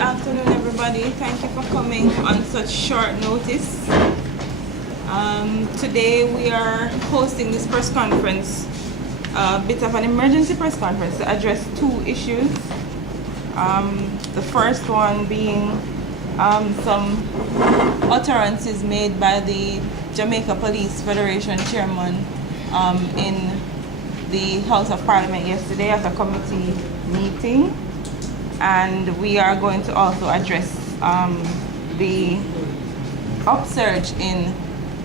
afternoon, everybody. Thank you for coming on such short notice. Today we are hosting this press conference, a bit of an emergency press conference to address two issues. The first one being some utterances made by the Jamaica Police Federation Chairman in the House of Parliament yesterday at a committee meeting. And we are going to also address the upsurge in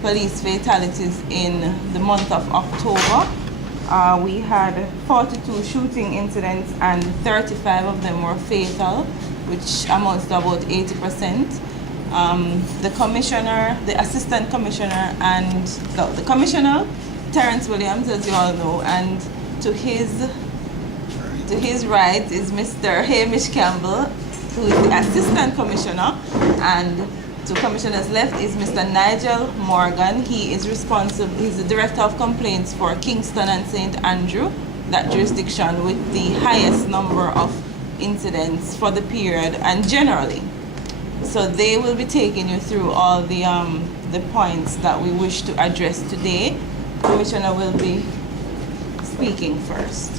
police fatalities in the month of October. We had 42 shooting incidents and 35 of them were fatal, which amounts to about 80%. The commissioner, the assistant commissioner, and the commissioner, Terrence Williams, as you all know, and to his right is Mr. Hamish Campbell, who is the assistant commissioner, and to commissioner's left is Mr. Nigel Morgan. He is responsible, he's the director of complaints for Kingston and St. Andrew, that jurisdiction with the highest number of incidents for the period and generally. So they will be taking you through all the points that we wish to address today. Commissioner will be speaking first,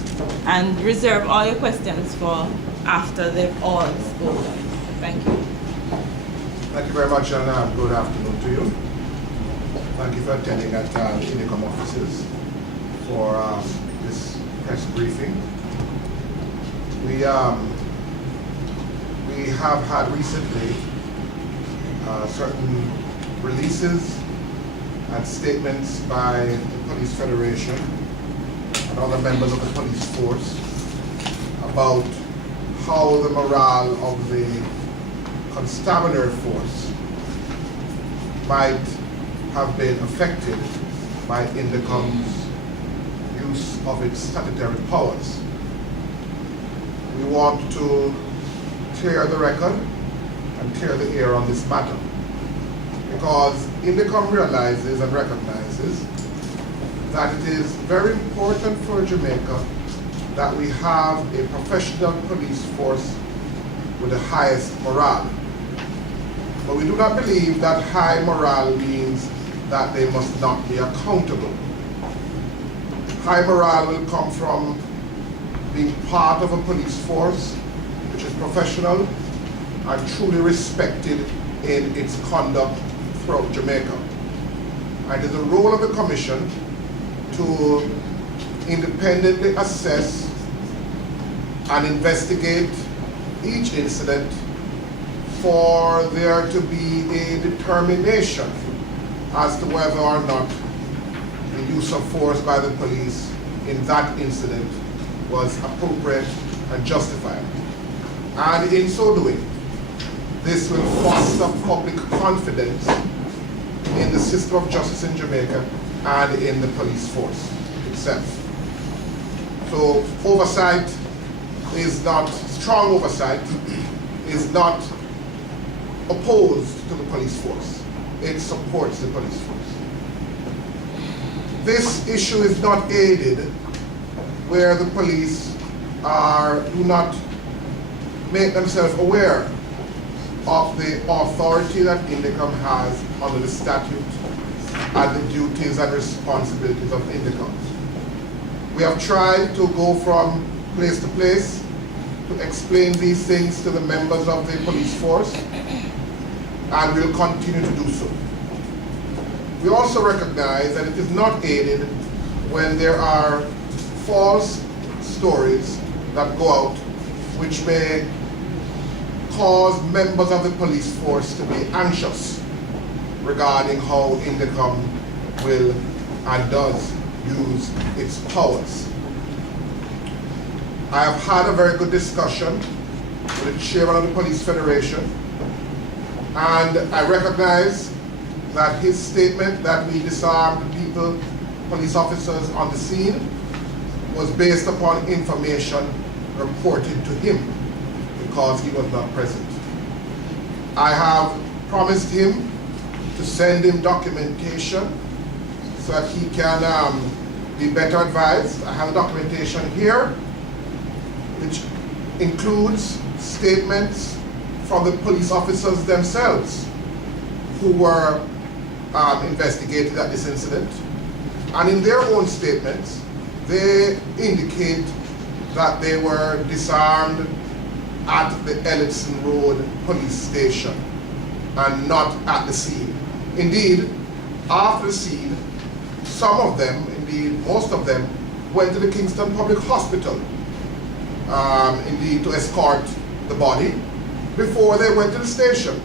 and reserve all your questions for after they've all spoken. Thank you. Thank you very much, and good afternoon to you. Thank you for attending at INDECOM offices for this press briefing. We have had recently certain releases and statements by the Police Federation and other members of the police force about how the morale of the constabulary force might have been affected by INDECOM's use of its statutory powers. We want to clear the record and clear the air on this matter, because INDECOM realizes and recognizes that it is very important for Jamaica that we have a professional police force with the highest morale. But we do not believe that high morale means that they must not be accountable. High morale will come from being part of a police force which is professional and truly respected in its conduct throughout Jamaica. And it is the role of the Commission to independently assess and investigate each incident for there to be a determination as to whether or not the use of force by the police in that incident was appropriate and justified. And in so doing, this will foster public confidence in the system of justice in Jamaica and in the police force itself. So oversight is not, strong oversight is not opposed to the police force. It supports the police force. This issue is not aided where the police do not make themselves aware of the authority that INDECOM has under the statute and the duties and responsibilities of INDECOM. We have tried to go from place to place to explain these things to the members of the police force, and we'll continue to do so. We also recognize that it is not aided when there are false stories that go out which may cause members of the police force to be anxious regarding how INDECOM will and does use its powers. I have had a very good discussion with the chairman of the Police Federation, and I recognize that his statement that we disarmed people, police officers on the scene, was based upon information reported to him because he was not present. I have promised him to send him documentation so that he can be better advised. I have documentation here which includes statements from the police officers themselves who were investigated at this incident. And in their own statements, they indicate that they were disarmed at the Elletson Road police station and not at the scene. Indeed, after the scene, some of them, indeed most of them, went to the Kingston Public Hospital, indeed to escort the body before they went to the station.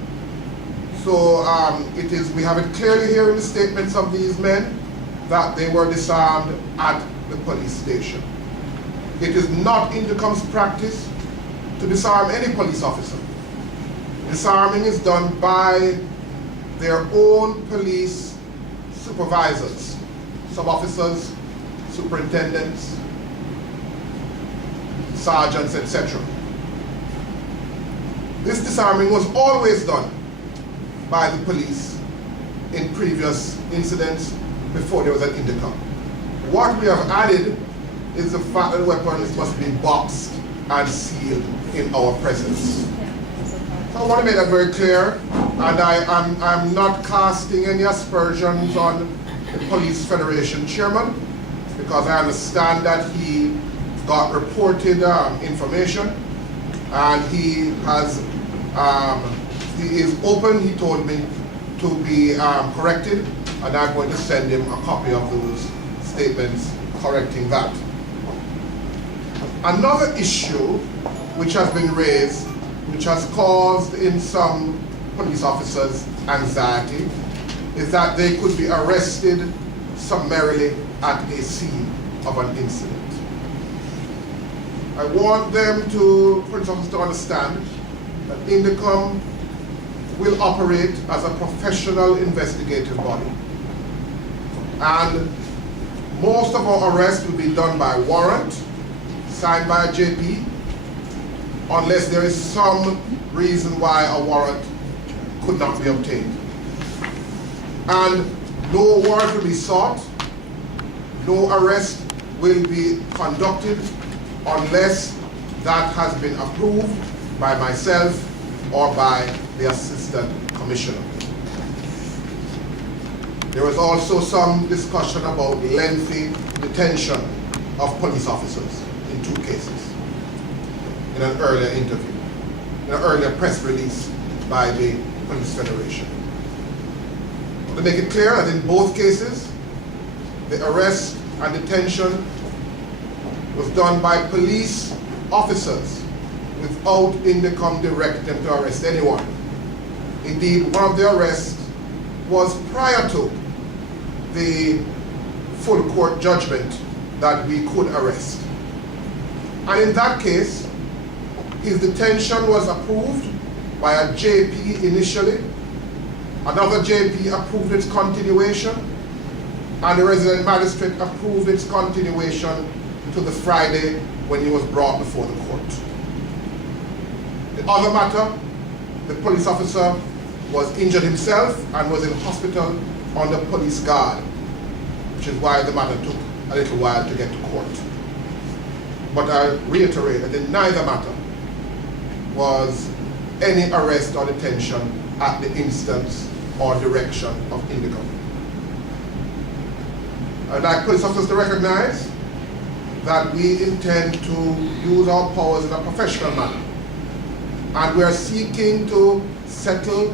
So we have it clearly here in the statements of these men that they were disarmed at the police station. It is not INDECOM's practice to disarm any police officer. Disarming is done by their own police supervisors, sub-officers, superintendents, sergeants, etc. This disarming was always done by the police in previous incidents before there was an INDECOM. What we have added is the fact that weapons must be boxed and sealed in our presence. So I want to make that very clear, and I'm not casting any aspersions on the Police Federation chairman, because I understand that he got reported information, and he is open, he told me, to be corrected, and I'm going to send him a copy of those statements correcting that. Another issue which has been raised, which has caused in some police officers anxiety, is that they could be arrested summarily at a scene of an incident. I want police officers to understand that INDECOM will operate as a professional investigative body. And most of our arrests will be done by warrant, signed by a JP, unless there is some reason why a warrant could not be obtained. And no warrant will be sought, no arrest will be conducted unless that has been approved by myself or by the Assistant Commissioner. There was also some discussion about lengthy detention of police officers in 2 cases in an earlier interview, in an earlier press release by the Police Federation. To make it clear that in both cases, the arrest and detention was done by police officers without INDECOM directing them to arrest anyone. Indeed, one of the arrests was prior to the full court judgment that we could arrest. And in that case, his detention was approved by a JP initially, another JP approved its continuation, and the resident magistrate approved its continuation to the Friday when he was brought before the court. The other matter, the police officer was injured himself and was in hospital under police guard, which is why the matter took a little while to get to court. But I reiterate that in neither matter was any arrest or detention at the instance or direction of INDECOM. I'd like police officers to recognize that we intend to use our powers in a professional manner. And we are seeking to settle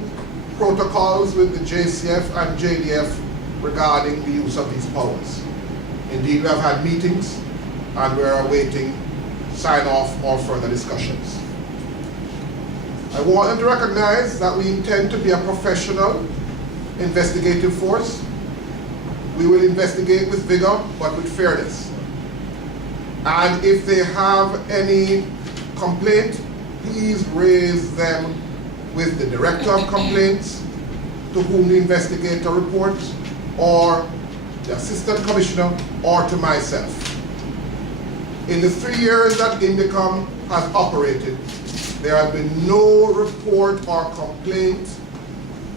protocols with the JCF and JDF regarding the use of these powers. Indeed, we have had meetings and we are awaiting sign-off or further discussions. I want them to recognize that we intend to be a professional investigative force. We will investigate with vigor, but with fairness. And if they have any complaint, please raise them with the Director of Complaints, to whom the investigator reports, or the Assistant Commissioner, or to myself. In the 3 years that INDECOM has operated, there has been no report or complaint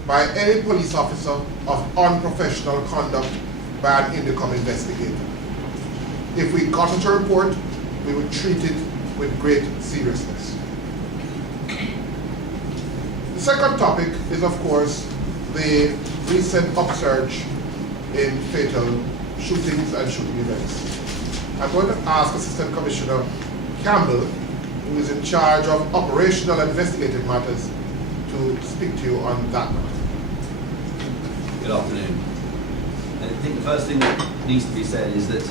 by any police officer of unprofessional conduct by an INDECOM investigator. If we got such a report, we would treat it with great seriousness. The second topic is, of course, the recent upsurge in fatal shootings and shooting events. I'm going to ask Assistant Commissioner Campbell, who is in charge of operational and investigative matters, to speak to you on that matter. Good afternoon. I think the first thing that needs to be said is that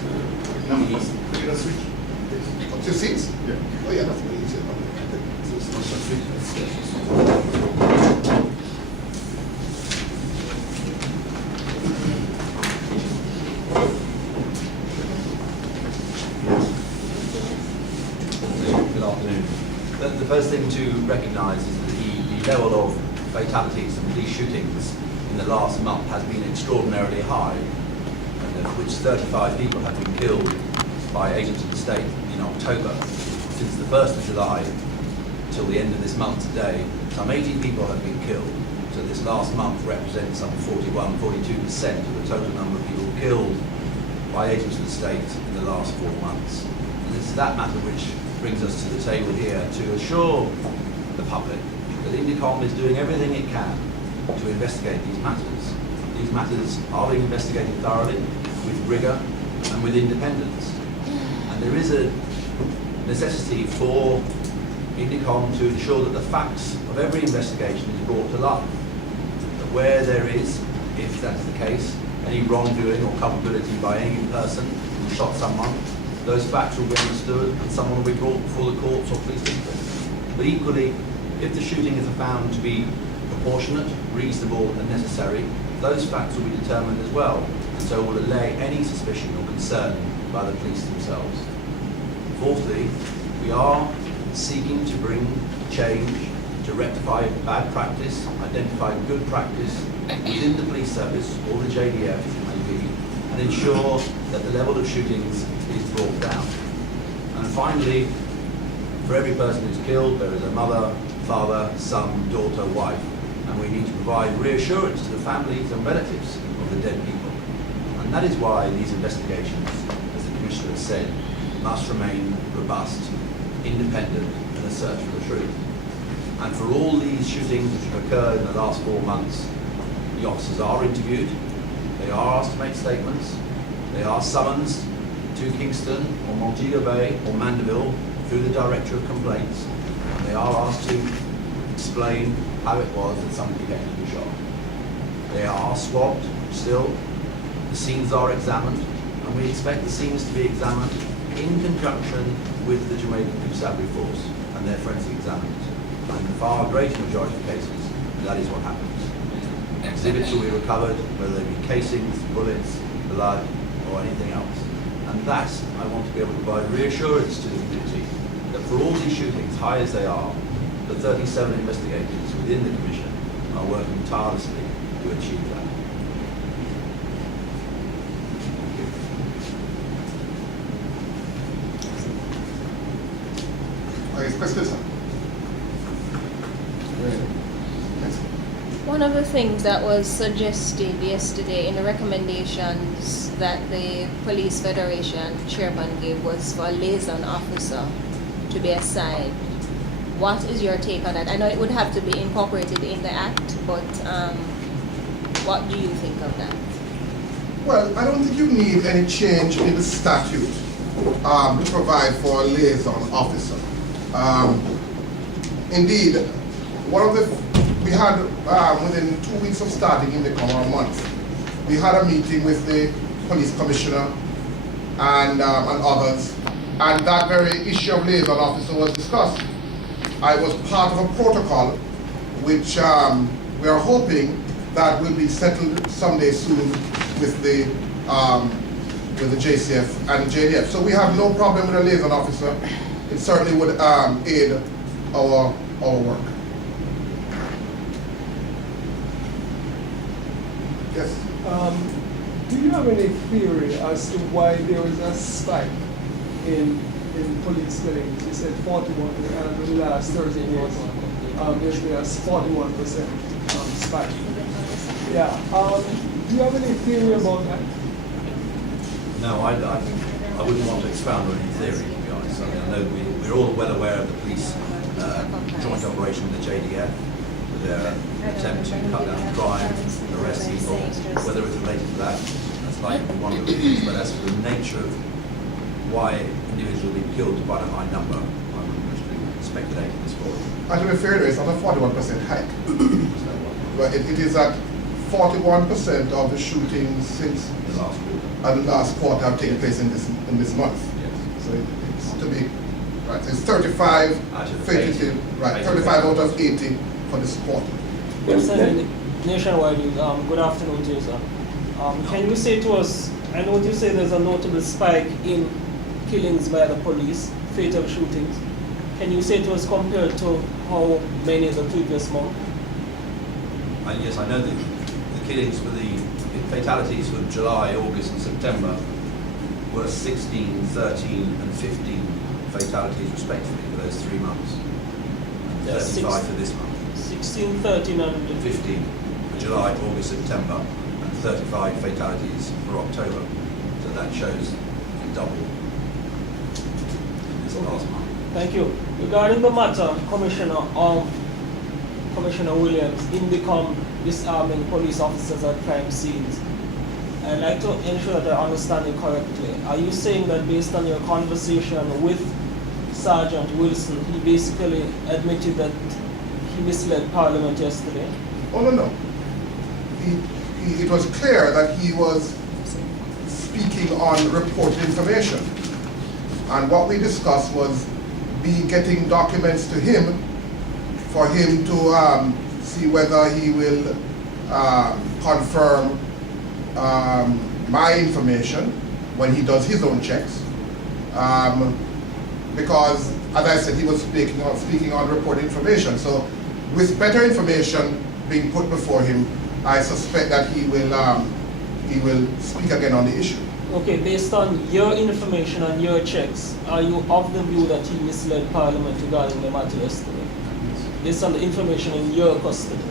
What's your seats? Yeah. Oh yeah, that's very easy. Good afternoon. The first thing to recognise is that the level of fatalities and police shootings in the last month has been extraordinarily high, and of which 35 people have been killed by agents of the state in October. Since the 1st of July till the end of this month today, some 80 people have been killed. So this last month represents some 41–42% of the total number of people killed by agents of the state in the last 4 months. And it's that matter which brings us to the table here to assure the public that INDECOM is doing everything it can to investigate these matters. These matters are being investigated thoroughly, with rigour and with independence. And there is a necessity for INDECOM to ensure that the facts of every investigation is brought to light. That where there is, if that's the case, any wrongdoing or culpability by any person who shot someone, those facts will be understood and someone will be brought before the courts or police district. But equally, if the shooting is found to be proportionate, reasonable and necessary, those facts will be determined as well, and so will allay any suspicion or concern by the police themselves. Fourthly, we are seeking to bring change, to rectify bad practice, identify good practice within the police service or the JDF, as it may be, and ensure that the level of shootings is brought down. And finally, for every person who's killed, there is a mother, father, son, daughter, wife, and we need to provide reassurance to the families and relatives of the dead people. And that is why these investigations, as the Commissioner has said, must remain robust, independent, and a search for the truth. And for all these shootings which have occurred in the last 4 months, the officers are interviewed, they are asked to make statements, they are summoned to Kingston or Montego Bay or Mandeville through the Director of Complaints, and they are asked to explain how it was that somebody came to be shot. They are swabbed still, the scenes are examined, and we expect the scenes to be examined in conjunction with the Jamaican Constabulary Force and their forensic examiners. And in the far greater majority of cases, that is what happens. Exhibits will be recovered, whether they be casings, bullets, blood, or anything else. And that, I want to be able to provide reassurance to the community that for all these shootings, high as they are, the 37 investigators within the Commission are working tirelessly to achieve that. One of the things that was suggested yesterday in the recommendations that the Police Federation chairman gave was for a liaison officer to be assigned. What is your take on that? I know it would have to be incorporated in the Act, but what do you think of that? Well, I don't think you need any change in the statute to provide for a liaison officer. Indeed, we had within 2 weeks of starting INDECOM, or a month, we had a meeting with the police commissioner and others, and that very issue of liaison officer was discussed. I was part of a protocol which we are hoping that will be settled someday soon with the JCF and the JDF. So we have no problem with a liaison officer. It certainly would aid our work. Yes. Do you have any theory as to why there is a spike in police killings? You said 41, and in the last 30 years, there's been a 41% spike. Yeah. Do you have any theory about that? No, I wouldn't want to expound on any theory, to be honest. I mean, I know we're all well aware of the police joint operation with the JDF. their attempt to cut down crime, arrest people, whether it's related to that, that's likely to be one of the reasons. But as for the nature of why individuals will be killed by a high number, I wouldn't wish to speculate in this forum. And to be fair, it's not a 41% hike. But it is at 41% of the shootings since The last quarter. the last quarter have taken place in this month. Yes. So it's to be right. So it's 35, Out of 52, 80. right? 35 out of 80 for this quarter. Representing Nationwide News, good afternoon to you, sir. Can you say to us, I know you say there's a notable spike in killings by the police, fatal shootings. Can you say to us compared to how many the previous month? Yes, I know that the killings for the fatalities for July, August and September were 16, 13 and 15 fatalities respectively for those 3 months. And Yeah, 35 for this month. 16, 13 and 15 for July, August, September, and 35 fatalities for October. So that shows double in this last month. Thank you. Regarding the matter, Commissioner Williams, INDECOM disarming police officers at crime scenes. I'd like to ensure that I understand you correctly. Are you saying that based on your conversation with Sergeant Wilson, he basically admitted that he misled Parliament yesterday? Oh no. It was clear that he was speaking on reported information, and what we discussed was getting documents to him for him to see whether he will confirm my information when he does his own checks, because as I said, he was speaking on reported information. So with better information being put before him, I suspect that he will speak again on the issue. Okay, based on your information and your checks, are you of the view that he misled Parliament regarding the matter yesterday? Based on the information in your custody?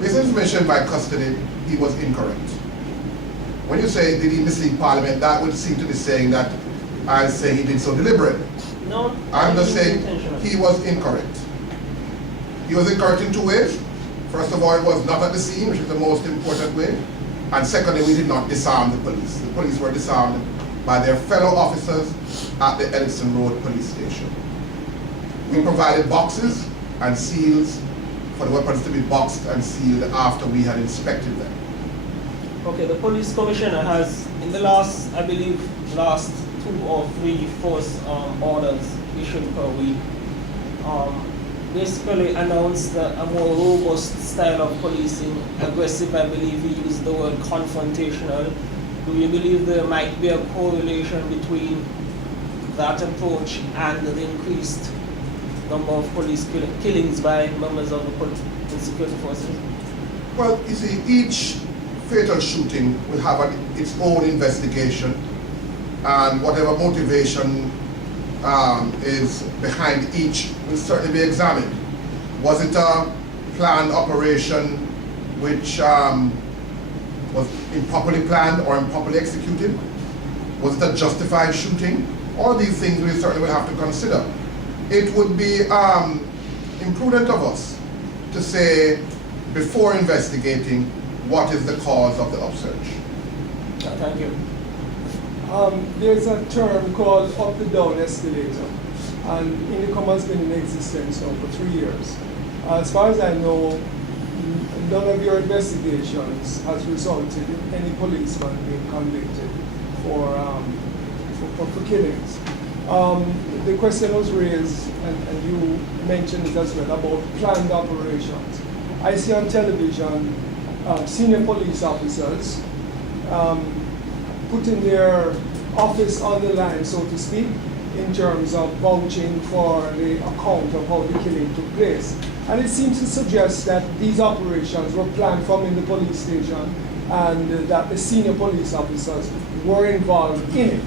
This information in my custody, he was incorrect. When you say, did he mislead Parliament, that would seem to be saying that I say he did so deliberately. No, I'm just saying intentionally. he was incorrect. He was incorrect in 2 ways. First of all, it was not at the scene, which is the most important way. And secondly, we did not disarm the police. The police were disarmed by their fellow officers at the Edison Road police station. We provided boxes and seals for the weapons to be boxed and sealed after we had inspected them. Okay, the police commissioner has, in the last, I believe, last 2 or 3 force orders issued per week, basically announced that a more robust style of policing, aggressive, I believe he used the word confrontational. Do you believe there might be a correlation between that approach and the increased number of police killings by members of the police and security forces? Well, you see, each fatal shooting will have its own investigation, and whatever motivation is behind each will certainly be examined. Was it a planned operation which was improperly planned or improperly executed? Was it a justified shooting? All these things we certainly will have to consider. It would be imprudent of us to say, before investigating, what is the cause of the upsurge. Thank you. There's a term called up-to-down escalator, and INDECOM has been in existence now for 3 years. As far as I know, none of your investigations has resulted in any policeman being convicted for killings. The question was raised, and you mentioned it as well, about planned operations. I see on television senior police officers putting their office on the line, so to speak, in terms of vouching for the account of how the killing took place. And it seems to suggest that these operations were planned from in the police station, and that the senior police officers were involved in it.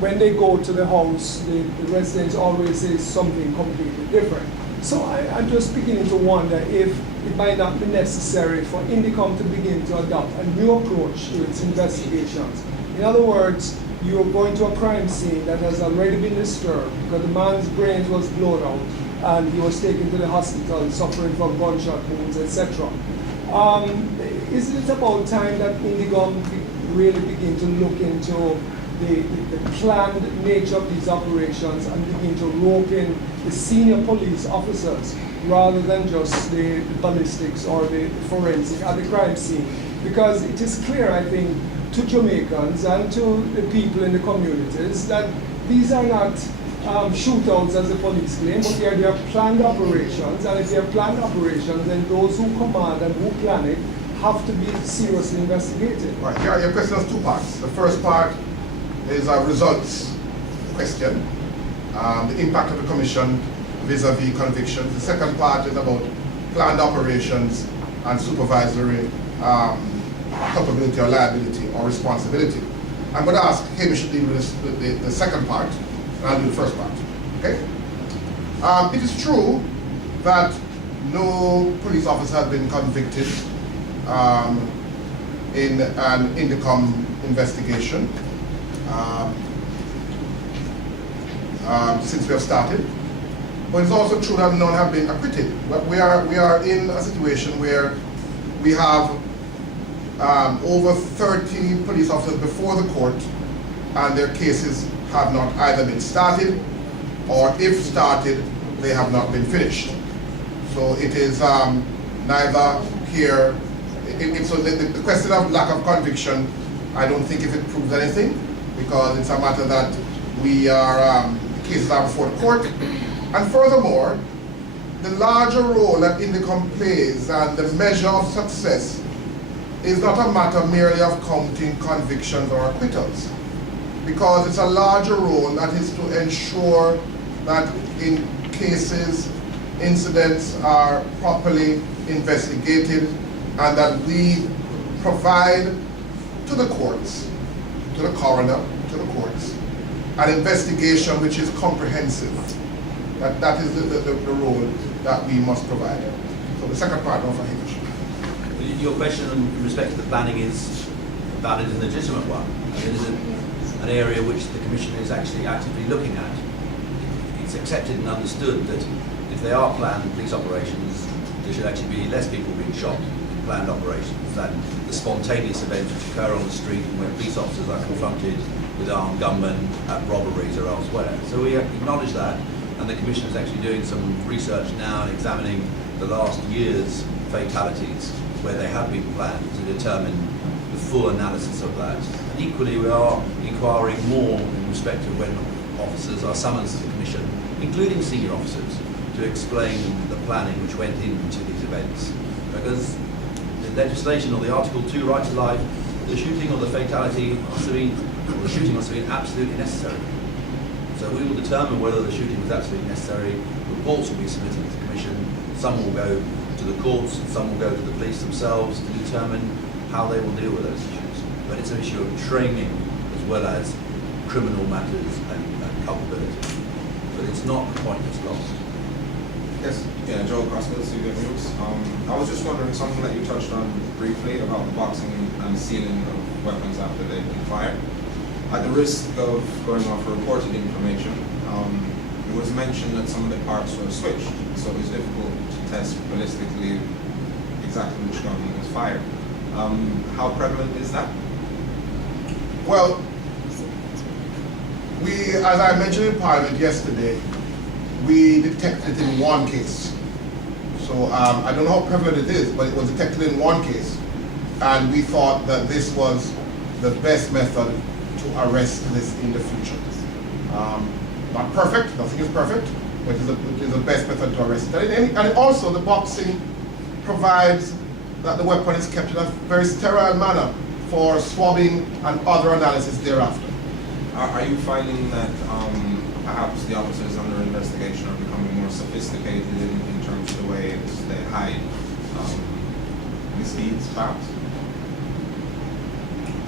When they go to the house, the residents always say something completely different. So I'm just beginning to wonder if it might not be necessary for INDECOM to begin to adopt a new approach to its investigations. In other words, you're going to a crime scene that has already been disturbed because the man's brains was blown out, and he was taken to the hospital suffering from gunshot wounds, etc. Isn't it about time that INDECOM really begin to look into the planned nature of these operations and begin to rope in the senior police officers rather than just the ballistics or the forensic at the crime scene? Because it is clear, I think, to Jamaicans and to the people in the communities that these are not shootouts as the police claim, but they are planned operations, and if they are planned operations, then those who command and who plan it have to be seriously investigated. Right, your question has two parts. The first part is a results question, the impact of the commission vis-a-vis convictions. The second part is about planned operations and supervisory culpability or liability or responsibility. I'm going to ask Hamish to deal with the second part, and I'll do the first part. Okay? It is true that no police officer has been convicted in an INDECOM investigation since we have started. But it's also true that none have been acquitted. But we are in a situation where we have over 30 police officers before the court, and their cases have not either been started, or if started, they have not been finished. So it is neither here. So the question of lack of conviction, I don't think if it proves anything, because it's a matter that we are, cases are before the court. And furthermore, the larger role that INDECOM plays and the measure of success is not a matter merely of counting convictions or acquittals, because it's a larger role that is to ensure that in cases, incidents are properly investigated, and that we provide to the courts, to the coroner, to the courts, an investigation which is comprehensive. That is the role that we must provide. So the second part of Hamish. Your question in respect to the planning is a valid and legitimate one. It is an area which the Commission is actually actively looking at. It's accepted and understood that if they are planned police operations, there should actually be less people being shot in planned operations than the spontaneous events which occur on the street and where police officers are confronted with armed gunmen at robberies or elsewhere. So we acknowledge that, and the Commission is actually doing some research now and examining the last year's fatalities where they have been planned to determine the full analysis of that. And equally, we are inquiring more in respect of when officers are summoned to the Commission, including senior officers, to explain the planning which went into these events. Because the legislation or the Article 2 right to life, the shooting or the fatality must have been, or the shooting must have been absolutely necessary. So we will determine whether the shooting was absolutely necessary. Reports will be submitted to the Commission. Some will go to the courts, some will go to the police themselves to determine how they will deal with those issues. But it's an issue of training as well as criminal matters and culpability. But it's not a point that's lost. Yes. Yeah, Joel Crossfield, CBN News. I was just wondering something that you touched on briefly about the boxing and sealing of weapons after they've been fired. At the risk of going off reported information, it was mentioned that some of the parts were switched, so it was difficult to test ballistically exactly which gun was fired. How prevalent is that? Well, as I mentioned in Parliament yesterday, we detected it in one case. So I don't know how prevalent it is, but it was detected in one case. And we thought that this was the best method to arrest this in the future. Not perfect, nothing is perfect, but it is the best method to arrest it. And also the boxing provides that the weapon is kept in a very sterile manner for swabbing and other analysis thereafter. Are you finding that perhaps the officers under investigation are becoming more sophisticated in terms of the way they hide misdeeds, perhaps?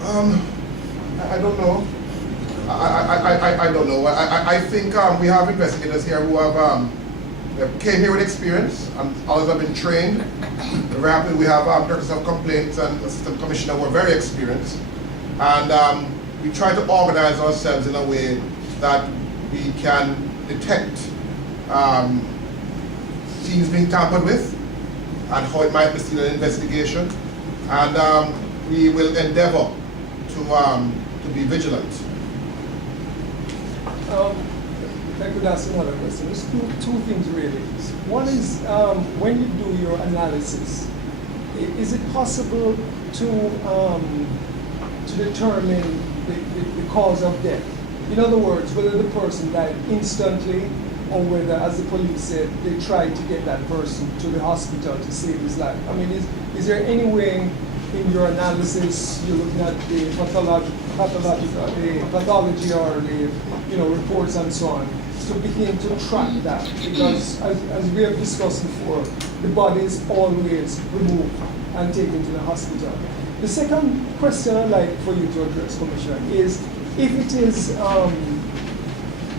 I don't know. I don't know. I think we have investigators here who have came here with experience, and others have been trained. We're very happy we have directors of complaints and assistant commissioner who are very experienced, and we try to organize ourselves in a way that we can detect scenes being tampered with and how it might be still an investigation. And we will endeavor to be vigilant. If I could ask another question, there's two things really. One is when you do your analysis, is it possible to determine the cause of death? In other words, whether the person died instantly or whether, as the police said, they tried to get that person to the hospital to save his life. I mean, is there any way in your analysis you're looking at the pathology or the reports and so on to begin to track that? Because as we have discussed before, the body is always removed and taken to the hospital. The second question I'd like for you to address, Commissioner, is if it is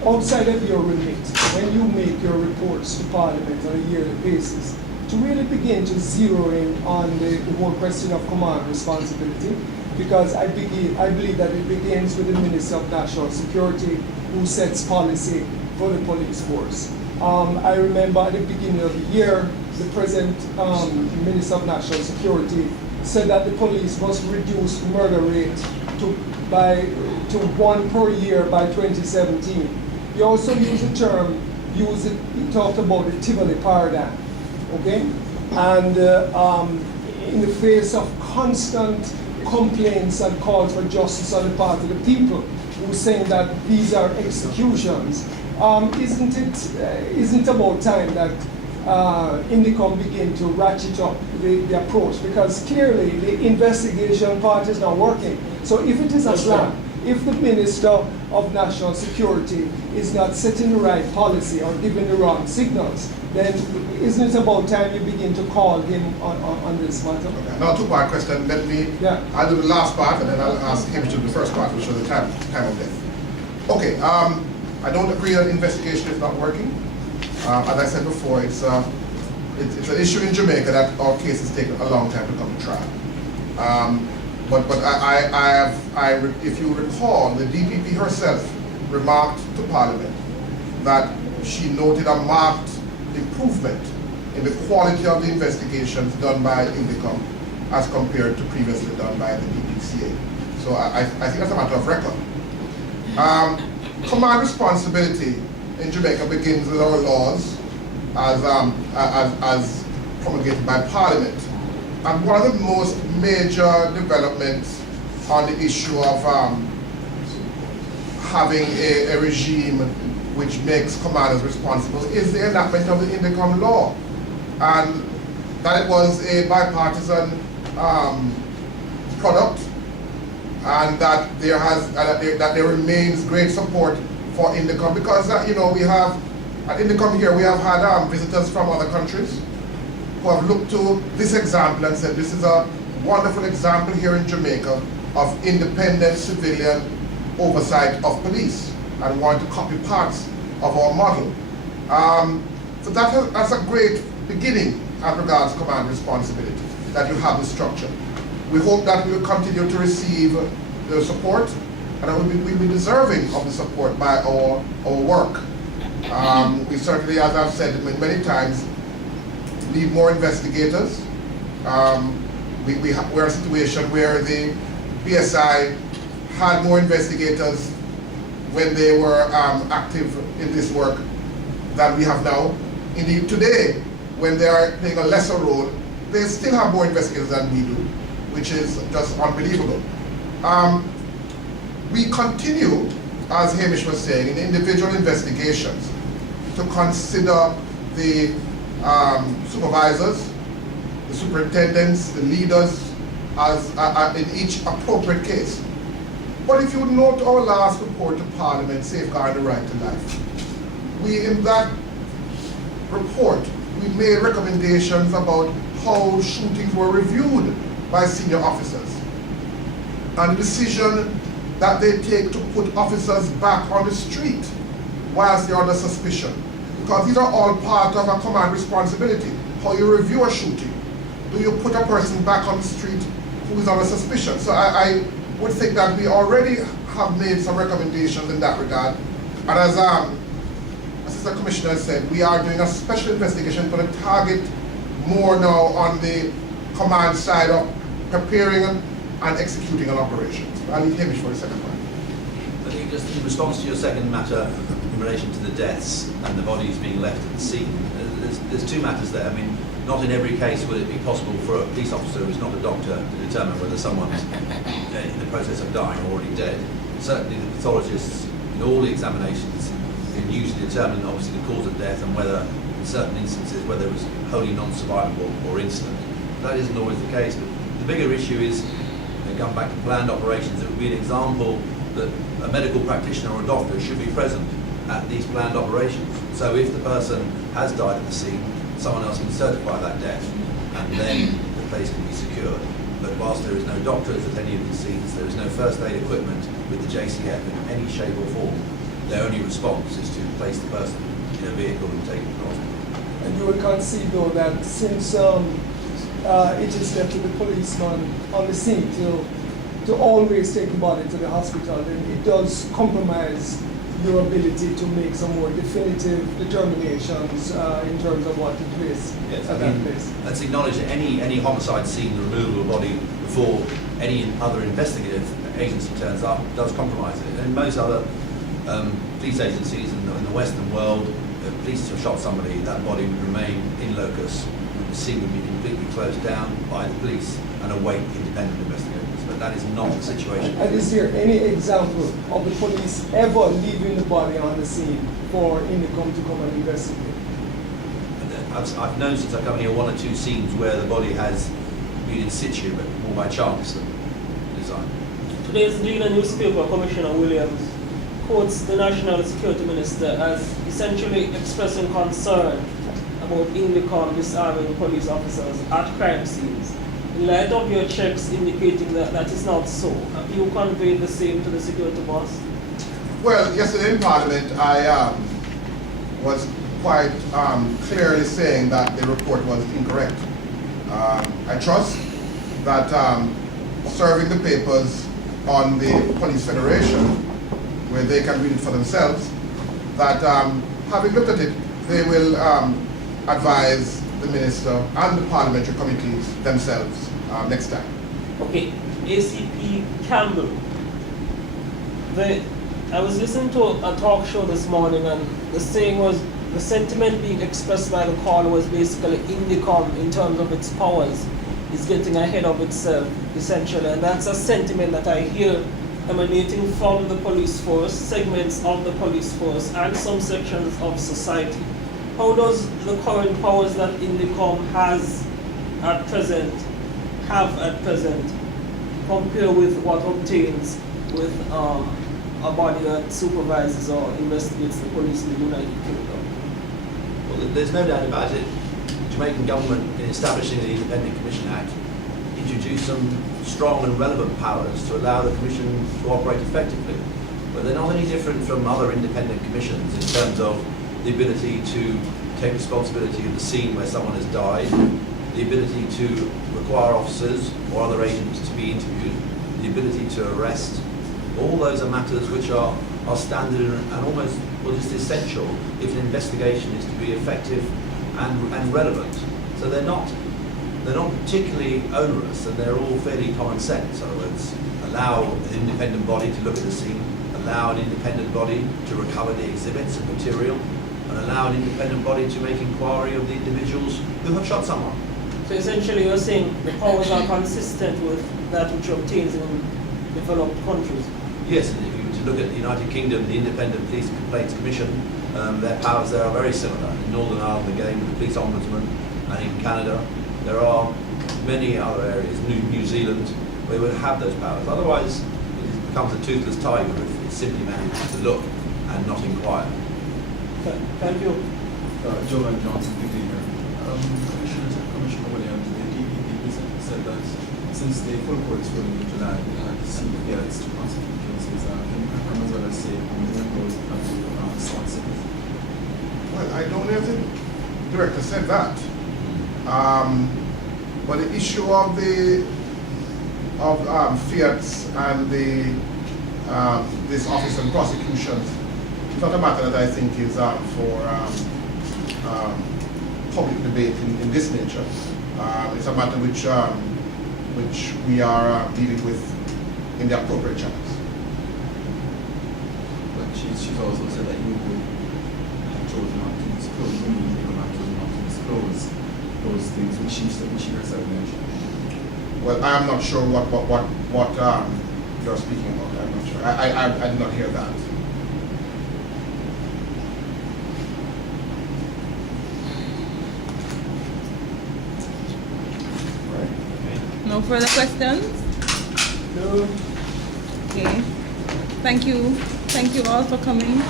outside of your remit, when you make your reports to Parliament on a yearly basis, to really begin to zero in on the whole question of command responsibility, because I believe that it begins with the Minister of National Security, who sets policy for the police force. I remember at the beginning of the year, the present Minister of National Security said that the police must reduce murder rate to 1 per year by 2017. He also used the term, he talked about the Tivoli paradigm, okay? And in the face of constant complaints and calls for justice on the part of the people who are saying that these are executions, isn't it about time that INDECOM begin to ratchet up the approach? Because clearly the investigation part is not working. So if it is a plan, if the Minister of National Security is not setting the right policy or giving the wrong signals, then isn't it about time you begin to call him on this matter? Okay. Now, two-part question. I'll do the last part and then I'll ask him to do the first part, which is the time of death. Okay, I don't agree that investigation is not working. As I said before, it's an issue in Jamaica that our case has taken a long time to come to trial. But if you recall, the DPP herself remarked to Parliament that she noted a marked improvement in the quality of the investigations done by INDECOM as compared to previously done by the DPCA. So I think that's a matter of record. Command responsibility in Jamaica begins with our laws as promulgated by Parliament. And one of the most major developments on the issue of having a regime which makes commanders responsible is the enactment of the INDECOM law. And that it was a bipartisan product, and that there remains great support for INDECOM, because we have at INDECOM here we have had visitors from other countries who have looked to this example and said this is a wonderful example here in Jamaica of independent civilian oversight of police, and want to copy parts of our model. So that's a great beginning as regards command responsibility, that you have the structure. We hope that we will continue to receive the support, and that we'll be deserving of the support by our work. We certainly, as I've said many times, need more investigators. We're in a situation where the BSI had more investigators when they were active in this work than we have now. Indeed, today, when they are playing a lesser role, they still have more investigators than we do, which is just unbelievable. We continue, as Hamish was saying, in individual investigations to consider the supervisors, the superintendents, the leaders as in each appropriate case. But if you note our last report to Parliament, Safeguard the Right to Life, in that report, we made recommendations about how shootings were reviewed by senior officers, and the decision that they take to put officers back on the street whilst they're under suspicion. Because these are all part of a command responsibility. How you review a shooting. Do you put a person back on the street who is under suspicion? So I would think that we already have made some recommendations in that regard. And as Assistant Commissioner said, we are doing a special investigation for the target more now on the command side of preparing and executing an operation. I'll leave Hamish for the second one. I think just in response to your second matter in relation to the deaths and the bodies being left at the scene, there's two matters there. I mean, not in every case will it be possible for a police officer who's not a doctor to determine whether someone's in the process of dying or already dead. Certainly the pathologists in all the examinations can usually determine obviously the cause of death and whether, in certain instances, whether it was wholly non-survivable or incident. That isn't always the case, but the bigger issue is, going back to planned operations, it would be an example that a medical practitioner or a doctor should be present at these planned operations. So if the person has died at the scene, someone else can certify that death, and then the place can be secured. But whilst there is no doctors at any of these scenes, there is no first aid equipment with the JCF in any shape or form. Their only response is to place the person in a vehicle and take them to hospital. And you would concede though that since it is left to the policeman on the scene to always take the body to the hospital, then it does compromise your ability to make some more definitive determinations in terms of what took place at that place. Let's acknowledge that any homicide scene, the removal of a body before any other investigative agency turns up, does compromise it. And in most other police agencies in the Western world, if police have shot somebody, that body would remain in locus. The scene would be completely closed down by the police and await independent investigators. But that is not the situation. And is there any example of the police ever leaving the body on the scene for INDECOM to come and investigate? I've known since I've come here one or two scenes where the body has been in situ, but more by chance than design. Today's Gleaner newspaper, Commissioner Williams quotes the National Security Minister as essentially expressing concern about INDECOM disarming police officers at crime scenes. In light of your checks indicating that that is not so, have you conveyed the same to the security boss? Well, yesterday in Parliament, I was quite clearly saying that the report was incorrect. I trust that serving the papers on the Police Federation, where they can read it for themselves, that having looked at it, they will advise the Minister and the Parliamentary Committee themselves next time. Okay, ACP Campbell. I was listening to a talk show this morning, and the saying was, the sentiment being expressed by the caller was basically INDECOM, in terms of its powers, is getting ahead of itself, essentially. And that's a sentiment that I hear emanating from the police force, segments of the police force, and some sections of society. How does the current powers that INDECOM has at present, compare with what obtains with a body that supervises or investigates the police in the United Kingdom? Well, there's no doubt about it. The Jamaican government, in establishing the Independent Commission Act, introduced some strong and relevant powers to allow the Commission to operate effectively. But they're not any different from other independent commissions in terms of the ability to take responsibility of the scene where someone has died, the ability to require officers or other agents to be interviewed, the ability to arrest. All those are matters which are standard and almost, well, just essential if an investigation is to be effective and relevant. So they're not particularly onerous, and they're all fairly common sense. In other words, allow an independent body to look at the scene, allow an independent body to recover the exhibits and material, and allow an independent body to make inquiry of the individuals who have shot someone. So essentially you're saying the powers are consistent with that which obtains in developed countries? Yes, and if you were to look at the United Kingdom, the Independent Police Complaints Commission, their powers there are very similar. In Northern Ireland, again, with the Police Ombudsman, and in Canada, there are many other areas, New Zealand, where we would have those powers. Otherwise, it becomes a toothless tiger if it simply manages to look and not inquire. Thank you. Joe and Johnson, good evening. Commissioner Williams, the DPP recently said that since the full court is ruling in July, we had CPS to prosecute cases. Can you come as well as say how many of those have to start sickness? Well, I don't know if the director said that. But the issue of Fiats and this Office of Prosecutions it's not a matter that I think is for public debate in this nature. It's a matter which we are dealing with in the appropriate channels. But she's also said that you would have chosen not to disclose, or you would have chosen not to disclose those things which she herself mentioned. Well, I am not sure what you're speaking about. I'm not sure. I did not hear that. No further questions? No. Okay. Thank you. Thank you all for coming.